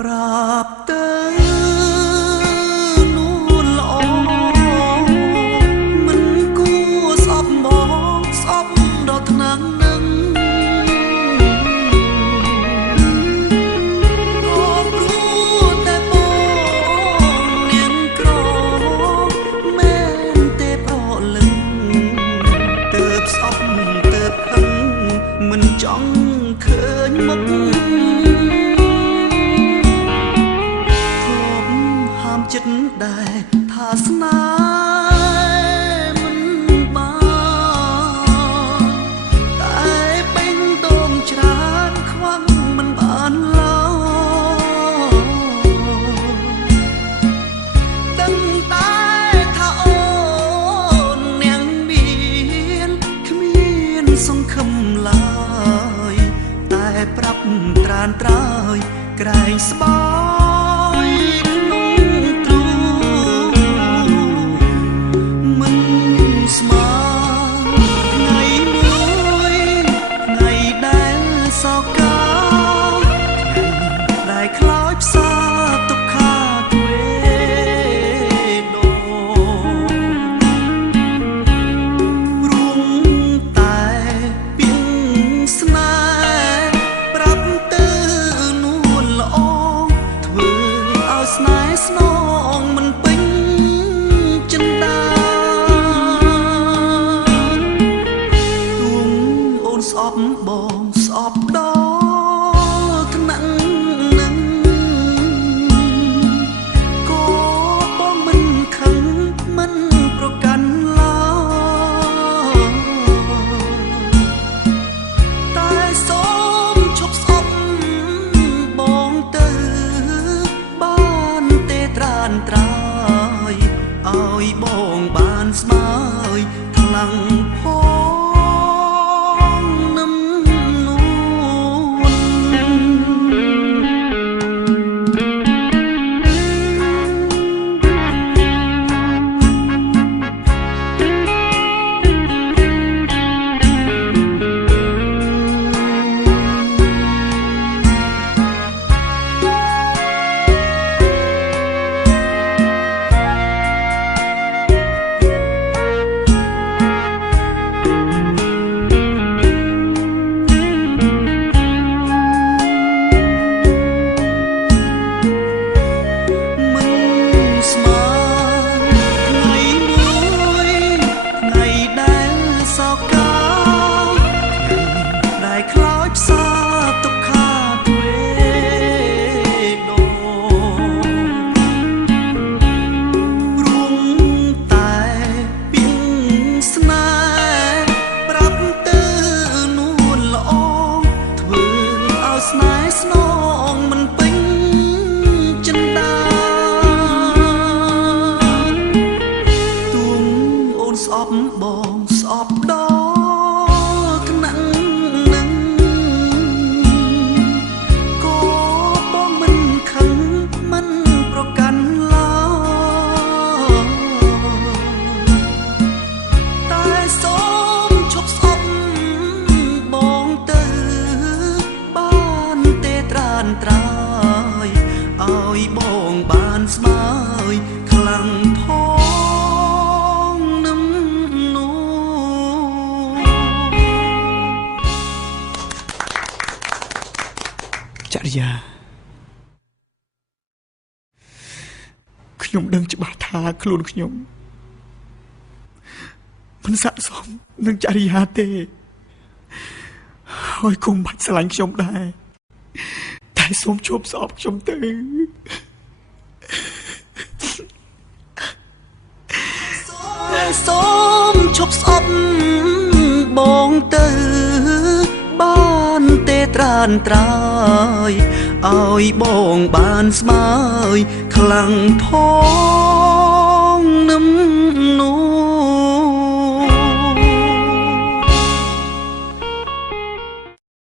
ប្រាប់ទៅនួនល្អមិនគួរស្អប់មកស្អប់ដល់ថ្នាំងនឹងក៏ព្រោះតែបងនាងក្រមែនទេប្រលឹងទើបស្អប់ទើបខឹងមិនចង់ឃើញមុខចិត្តដែរថាស្នេហ៍មិនបានតែបេងដូងច្រើនខ្វះមិនបានឡើយដឹងតែថាអូននាងមានគ្មានសង្ឃឹមឡើយតែប្រាប់ត្រានត្រើយក្រែងស្បើយស្នងមិនពេញចិន្តាទួងអូនស្អប់បងស្អប់ដល់ថ្នាក់នឹងក៏បងមិនខឹងមិនប្រកាន់ឡើយតែសូមឈប់ស្អប់បងទៅត្រានត្រើយឲ្យបងបានស្មើយខ្លាំងផងនឹមនួស្នងមិនពេញចិន្តាទួងអូនស្អប់បងស្អប់ដល់ថ្នាក់នឹងក៏បងមិនខឹងមិនប្រកាន់ឡើយតែសូមឈប់ស្អប់បងទៅត្រានត្រើយឲ្យបងបានស្មើយខ្លាំងផងនឹមនួចរិយាខ្ញុំដឹងច្បាស់ថាខ្លួនខ្ញុំមិនស័ក្តិសមនឹងចរិយាទេហើយគុំបាច់ស្រឡាញ់ខ្ញុំដែរតែសូមជប់ស្អប់ខ្ញុំទៅសូមជប់ស្អប់បងទៅបានទេត្រានត្រើយឲ្យបងបានស្មើយខ្លាំងផង